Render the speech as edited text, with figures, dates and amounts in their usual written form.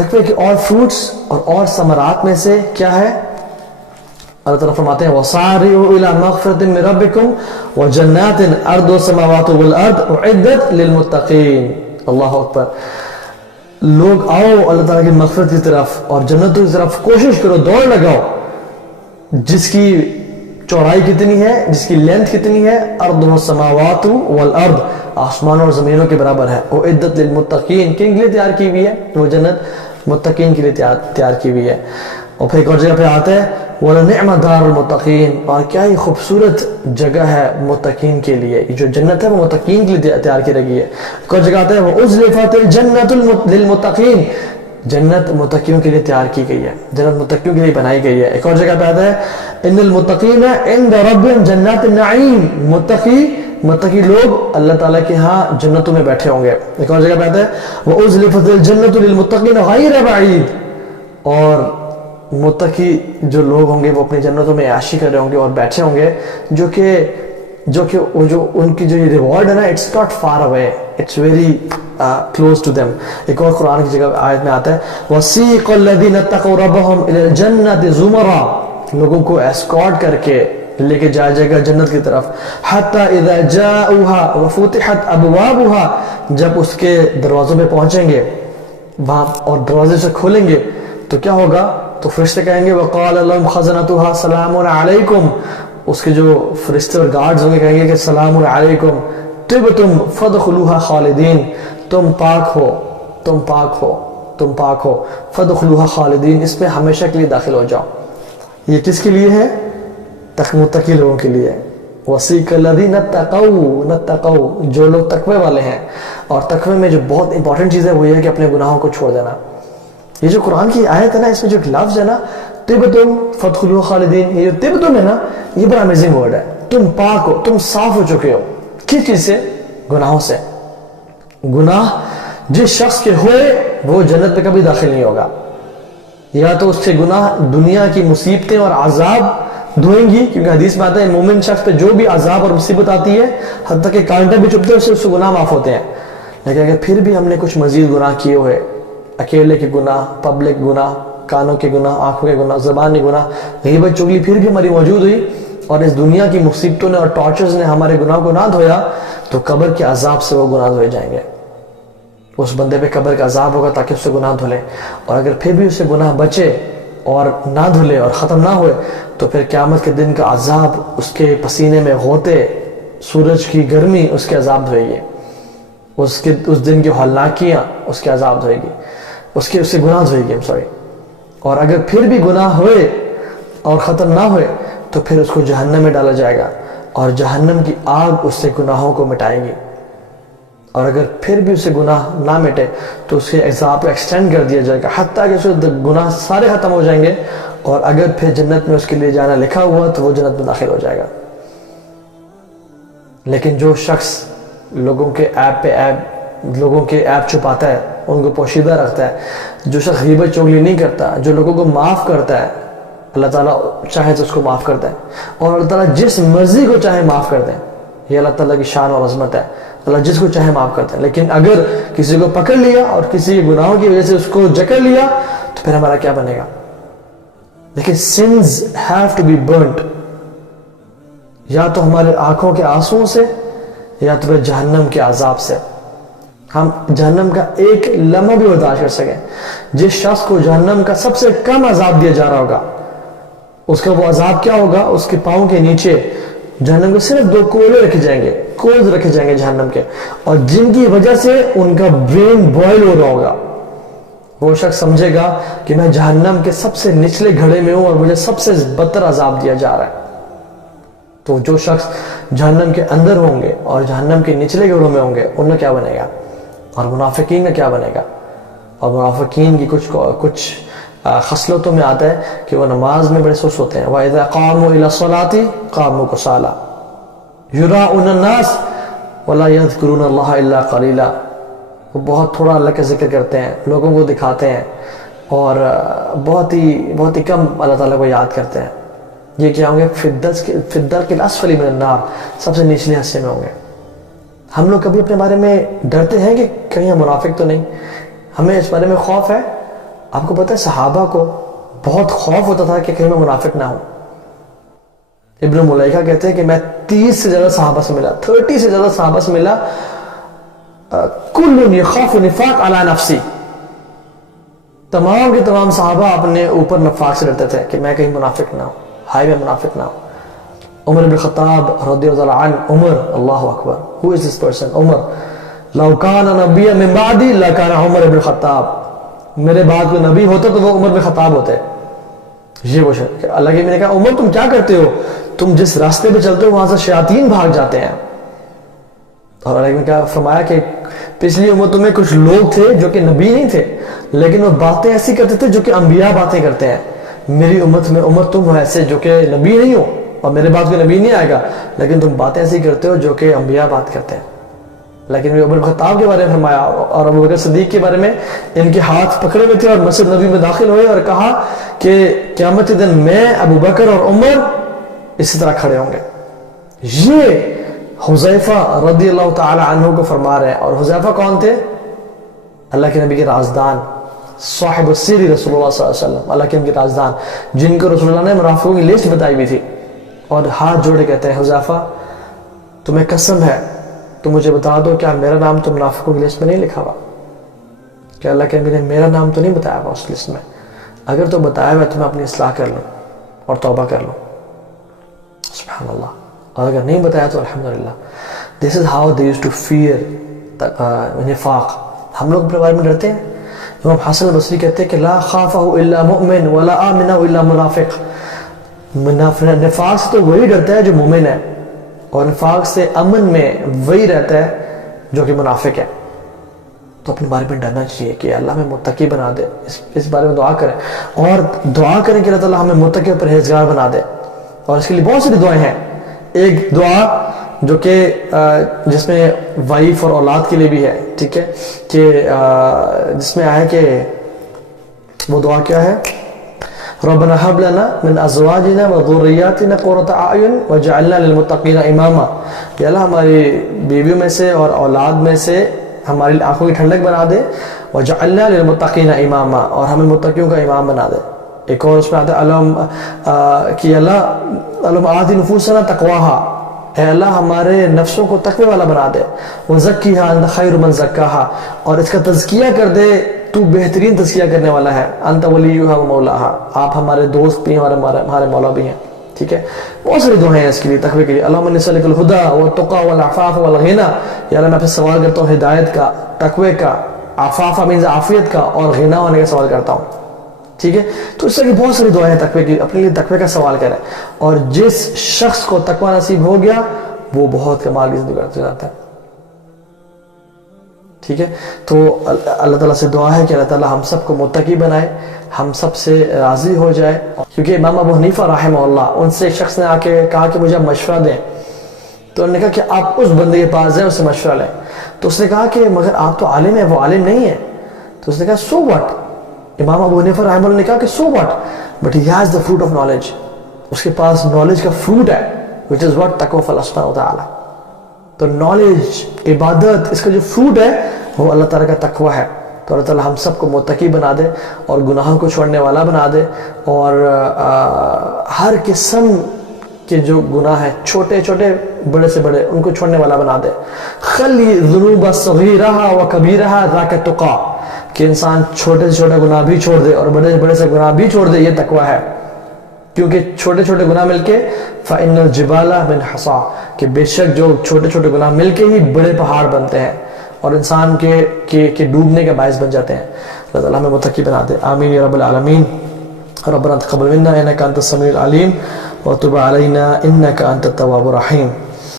تقوی کے اور فروٹس اور ثمرات میں سے کیا ہے؟ اللہ تعالیٰ فرماتے ہیں وَصَارِعُوا إِلَى مَغْفِرَةٍ مِّن رَبِّكُمْ وَجَنَّاتٍ أَرْضُهَا السَّمَاوَاتُ وَالْأَرْضُ أُعِدَّتْ لِلْمُتَّقِينَ. اللہ اکبر. لوگ آؤ اللہ تعالیٰ کی مغفرت کی طرف اور جنتوں کی طرف، کوشش کرو، دوڑ لگاؤ، جس کی چوڑائی کتنی ہے، جس کی لینتھ کتنی ہے، أَرْضُهَا السَّمَاوَاتُ وَالْأَرْضُ، آسمانوں اور زمینوں کے برابر ہے. اعدت للمتقین، کن کے لیے تیار کی ہوئی ہے وہ جنت؟ متقین کے لیے تیار کی ہوئی ہے. اور پھر ایک اور جگہ پہ آتا ہے وَلَنِعْمَ دَارُ الْمُتَّقِينَ، اور کیا ہی خوبصورت جگہ ہے متقین کے لیے. یہ جو جنت ہے وہ متقین کے لیے تیار کی گئی ہے. ایک اور جگہ آتا ہے وَأُزْلِفَتِ الْجَنَّةُ لِلْمُتَّقِينَ، جنت متقیوں کے لیے تیار کی گئی ہے، جنت متقیوں کے لیے بنائی گئی ہے. ایک اور جگہ پہ آتا ہے ان المتقین عند ربهم جنات النعیم، متقی لوگ اللہ تعالیٰ کے ہاں جنتوں میں بیٹھے ہوں گے. ایک اور جگہ پہ آتا ہے وَأُزْلِفَتِ الْجَنَّةُ لِلْمُتَّقِينَ غَيْرَ بَعِيدٍ، اور متقی جو لوگ ہوں گے وہ اپنی جنتوں میں عیاشی کر رہے ہوں گے اور بیٹھے ہوں گے، جو ان کی جو یہ ریوارڈ ہے نا، it's not far away, it's very close to them. ایک اور قرآن کی جگہ آیت میں آتا ہے وَسِيقَ الَّذِينَ اتَّقَوْا رَبَّهُمْ إِلَى الْجَنَّةِ زُمَرًا، لوگوں کو اسکارٹ کر کے لے کے جایا جائے گا جنت کی طرف. حَتَّى إِذَا جَاءُوهَا وَفُتِحَتْ أَبْوَابُهَا، جب اس کے دروازوں پہ پہنچیں گے وہاں اور دروازے سے کھولیں گے تو کیا ہوگا؟ تو فرشتے کہیں گے وَقَالَ لَهُمْ خَزَنَتُهَا سَلَامٌ عَلَيْكُمْ، اس کے جو فرشتے اور گارڈز ہوں گے کہیں گے کہ سلام علیکم طِبْتُمْ فَادْخُلُوهَا خَالِدِينَ، تم پاک ہو، تم پاک ہو، تم پاک ہو، فَادْخُلُوهَا خَالِدِينَ، اس میں ہمیشہ کے لیے داخل ہو جاؤ. یہ کس کے لیے ہے؟ متقی لوگوں کے لیے. وَسِيقَ الَّذِينَ اتَّقَوْا، جو لوگ تقوی والے ہیں. اور تقوی میں جو بہت امپورٹنٹ چیز ہے وہ یہ ہے کہ اپنے گناہوں کو چھوڑ دینا. یہ جو قرآن کی آیت ہے نا، اس میں جو لفظ ہے نا طِبْتُمْ فَادْخُلُوهَا خَالِدِينَ، یہ جو طِبْتُمْ ہے نا، یہ بڑا امیزنگ ورڈ ہے. تم پاک ہو، تم صاف ہو چکے ہو. کس چیز سے؟ گناہوں سے. گناہ جس شخص کے ہوئے وہ جنت میں کبھی داخل نہیں ہوگا. یا تو اس سے گناہ دنیا کی مصیبتیں اور عذاب دھوئیں گی، کیونکہ حدیث میں آتا ہے مومن شخص پہ جو بھی عذاب اور مصیبت آتی ہے حتیٰ کہ کانٹے بھی چبھتے ہیں اس سے گناہ معاف ہوتے ہیں. لیکن اگر پھر بھی ہم نے کچھ مزید گناہ کیے ہوئے، اکیلے کے گناہ، پبلک گناہ، کانوں کے گناہ، آنکھوں کے گناہ، زبان کے گناہ، غیبت چغلی پھر بھی ہماری موجود ہوئی اور اس دنیا کی مصیبتوں نے اور ٹارچرز نے ہمارے گناہ کو نہ دھویا، تو قبر کے عذاب سے وہ گناہ دھوئے جائیں گے. اس بندے پہ قبر کا عذاب ہوگا تاکہ اس سے گناہ دھلے. اور اگر پھر بھی اس سے گناہ بچے اور نہ دھلے اور ختم نہ ہوئے تو پھر قیامت کے دن کا عذاب اس کے پسینے میں غوطے، سورج کی گرمی اس کے عذاب دھوئے گی، اس دن کی ہولناکیاں اس کے عذاب دھوئے گی، اس سے گناہ دھوئے گی. اور اگر پھر بھی گناہ ہوئے اور ختم نہ ہوئے تو پھر اس کو جہنم میں ڈالا جائے گا اور جہنم کی آگ اس سے گناہوں کو مٹائے گی. اور اگر پھر بھی اسے گناہ نہ مٹے تو اس کے عذاب کو ایکسٹینڈ کر دیا جائے گا حتیٰ کہ اس کے گناہ سارے ختم ہو جائیں گے. اور اگر پھر جنت میں اس کے لیے جانا لکھا ہوا تو وہ جنت میں داخل ہو جائے گا. لیکن جو شخص لوگوں کے عیب چھپاتا ہے، ان کو پوشیدہ رکھتا ہے، جو شخص غیبت چغلی نہیں کرتا، جو لوگوں کو معاف کرتا ہے، اللہ تعالیٰ چاہے تو اس کو معاف کرتا ہے. اور اللہ تعالیٰ جس مرضی کو چاہے معاف کرتے ہیں. یہ اللہ تعالیٰ کی شان اور عظمت ہے. اللہ جس کو چاہے معاف کرتا ہے. لیکن اگر کسی کو پکڑ لیا اور کسی گناہوں کی وجہ سے اس کو جکڑ لیا تو پھر ہمارا کیا بنے گا؟ لیکن sins have to be burnt، یا تو ہمارے آنکھوں کے آنسوؤں سے یا تو پھر جہنم کے عذاب سے. ہم جہنم کا ایک لمحہ بھی برداشت کر سکیں. جس شخص کو جہنم کا سب سے کم عذاب دیا جا رہا ہوگا، اس کا وہ عذاب کیا ہوگا؟ اس کے پاؤں کے نیچے جہنم کے صرف 2 کولے رکھے جائیں گے، کولز رکھے جائیں گے جہنم کے، اور جن کی وجہ سے ان کا برین بوائل ہو رہا ہوگا. وہ شخص سمجھے گا کہ میں جہنم کے سب سے نچلے گھڑے میں ہوں اور مجھے سب سے بدتر عذاب دیا جا رہا ہے. تو جو شخص جہنم کے اندر ہوں گے اور جہنم کے نچلے گھڑوں میں ہوں گے، ان کا کیا بنے گا؟ اور منافقین کا کیا بنے گا؟ اور منافقین کی کچھ خصلتوں میں آتا ہے کہ وہ نماز میں بڑے سست ہوتے ہیں. وَإِذَا قَامُوا إِلَى الصَّلَاةِ قَامُوا كُسَالَىٰ يُرَاءُونَ النَّاسَ وَلَا يَذْكُرُونَ اللَّهَ إِلَّا قَلِيلًا. وہ بہت تھوڑا اللہ کا ذکر کرتے ہیں، لوگوں کو دکھاتے ہیں اور بہت ہی کم اللہ تعالیٰ کو یاد کرتے ہیں. یہ کیا ہوں گے؟ فِي الدَّرْكِ الْأَسْفَلِ مِنَ النَّارِ، سب سے نچلے حصے میں ہوں گے. ہم لوگ کبھی اپنے بارے میں ڈرتے ہیں کہ کہیں ہم منافق تو نہیں؟ ہمیں اس بارے میں خوف ہے؟ آپ کو پتہ ہے صحابہ کو بہت خوف ہوتا تھا کہ کہیں میں منافق نہ ہوں. ابن ملیکہ کہتے ہیں کہ میں 30 سے زیادہ صحابہ سے ملا, 30 سے زیادہ صحابہ سے ملا, کل یخاف نفاق علی نفسی, تمام کے تمام صحابہ اپنے اوپر نفاق سے ڈرتے تھے کہ میں کہیں منافق نہ ہوں, ہائی میں منافق نہ ہوں. عمر بن خطاب رضی اللہ عنہ, عمر, اللہ اکبر, who is this person, عمر, لو کان نبی من بعدی لکان عمر بن خطاب, میرے بعد کوئی نبی ہوتا تو وہ عمر بن خطاب ہوتے. یہ وہ شخص, اللہ کے میں نے کہا عمر تم کیا کرتے ہو, تم جس راستے پہ چلتے ہو وہاں سے شیاطین بھاگ جاتے ہیں. اور اللہ نے کہا فرمایا کہ پچھلی امتوں میں کچھ لوگ تھے جو کہ نبی نہیں تھے, لیکن وہ باتیں ایسی کرتے تھے جو کہ انبیاء باتیں کرتے ہیں. میری امت میں عمر تم ہو ایسے جو کہ نبی نہیں ہو, اور میرے بعد کوئی نبی نہیں آئے گا, لیکن تم باتیں ایسی کرتے ہو جو کہ انبیاء بات کرتے ہیں. لیکن عمر بن خطاب کے بارے میں فرمایا اور ابو بکر صدیق کے بارے میں, ان کے ہاتھ پکڑے ہوئے تھے اور مسجد نبی میں داخل ہوئے اور کہا کہ قیامت کے دن میں, ابو بکر اور عمر اسی طرح کھڑے ہوں گے. یہ حذیفہ رضی اللہ تعالی عنہ کو فرما رہے ہیں. اور حذیفہ کون تھے؟ اللہ کے نبی کے رازدان, صاحب السر رسول اللہ صلی اللہ علیہ وسلم, اللہ کے نبی کے رازدان, جن کو رسول اللہ نے منافقوں کی لسٹ بتائی بھی تھی. اور ہاتھ جوڑے کہتے ہیں حذیفہ تمہیں قسم ہے تو مجھے بتا دو کیا میرا نام تو منافقوں کی لسٹ میں نہیں لکھا ہوا؟ کہ اللہ کے نبی نے میرا نام تو نہیں بتایا ہوا اس لسٹ میں, اگر تو بتایا ہوا تو میں اپنی اصلاح کر لوں اور توبہ کر لوں. سبحان اللہ. اور اگر نہیں بتایا تو الحمدللہ. This is how they used to fear نفاق. ہم لوگ اپنے بارے میں ڈرتے ہیں. امام حسن البصری کہتے ہیں کہ لا خافہ الا مؤمن ولا آمنہ الا منافق. نفاق سے تو وہی ڈرتا ہے جو مومن ہے, اور نفاق سے امن میں وہی رہتا ہے جو کہ منافق ہے. تو اپنے بارے میں ڈرنا چاہیے کہ اللہ ہمیں متقی بنا دے. اس بارے میں دعا کریں, اور دعا کریں کہ اللہ تعالیٰ ہمیں متقی اور پرہیزگار بنا دے. اور اس کے لیے بہت ساری دعائیں ہیں. ایک دعا جو کہ جس میں وائف اور اولاد کے لیے بھی ہے, ٹھیک ہے, کہ جس میں آیا کہ وہ دعا کیا ہے, ربنا هب لنا من ازواجنا وذرياتنا قرة اعین واجعلنا للمتقین اماما. یا اللہ ہماری بیویوں میں سے اور اولاد میں سے ہماری آنکھوں کی ٹھنڈک بنا دے, واجعلنا للمتقین اماما, اور ہمیں متقیوں کا امام بنا دے. ایک اور اس میں آتا ہے کہ اللہ آتی نفوسنا تقواہا, اے اللہ ہمارے نفسوں کو تقوی والا بنا دے. وزکیہا انت خیر من زکاہا, اور اس کا تزکیہ کر دے, تو بہترین تزکیہ کرنے والا ہے. انت ولیہا و مولاہا, آپ ہمارے دوست بھی ہیں اور ہمارے مولا بھی ہیں. ٹھیک ہے, بہت ساری دعائیں ہیں اس کے لیے, تقوی کے لیے. اللہم انی اسألک الہدی والتقی والعفاف والغنی. یا اللہ میں آپ سے سوال کرتا ہوں ہدایت کا, تقوی کا, عفاف مینز عافیت کا, اور غنا ہونے کا سوال کرتا ہوں. ٹھیک ہے, تو اس طرح کی بہت ساری دعائیں ہیں تقوی کی. اپنے لیے تقوی کا سوال کریں, اور جس شخص کو تقوی نصیب ہو گیا وہ بہت کمال کی زندگی کرتے جاتا ہے. ٹھیک ہے, تو اللہ تعالیٰ سے دعا ہے کہ اللہ تعالیٰ ہم سب کو متقی بنائے, ہم سب سے راضی ہو جائے. کیونکہ امام ابو حنیفہ رحمہ اللہ, ان سے ایک شخص نے آ کے کہا کہ مجھے مشورہ دیں, تو انہوں نے کہا کہ آپ اس بندے کے پاس جائیں, اس سے مشورہ لیں. تو اس نے کہا کہ مگر آپ تو عالم ہیں, وہ عالم نہیں ہے. تو اس نے کہا سو واٹ. امام ابو حنیفہ رحمہ اللہ نے کہا کہ so what, but he has the fruit of knowledge. اس کے پاس نالج کا فروٹ ہے, which is what تقوی اللہ سبحانہ وتعالی. تو نالج, عبادت, اس کا جو فروٹ ہے وہ اللہ تعالیٰ کا تقوی ہے. تو اللہ تعالیٰ ہم سب کو متقی بنا دے, اور گناہوں کو چھوڑنے والا بنا دے, اور ہر قسم کے جو گناہ ہیں, چھوٹے چھوٹے بڑے سے بڑے, ان کو چھوڑنے والا بنا دے. خلی ذنوب صغیرہا و کبیرہا ذاک التقی, کہ انسان چھوٹے سے چھوٹا گناہ بھی چھوڑ دے اور بڑے سے بڑے سے گناہ بھی چھوڑ دے, یہ تقوی ہے. کیونکہ چھوٹے چھوٹے گناہ مل کے فَإِنَّ الْجِبَالَ مِنْ حَصَىٰ, کہ بے شک جو چھوٹے چھوٹے گناہ مل کے ہی بڑے پہاڑ بنتے ہیں اور انسان کے ڈوبنے کا باعث بن جاتے ہیں. اللہ تعالیٰ ہمیں متقی بنا دے. آمین یا رب العالمین. ربنا تقبل منا انک انت السمیع العلیم وتب علینا انک انت التواب الرحیم.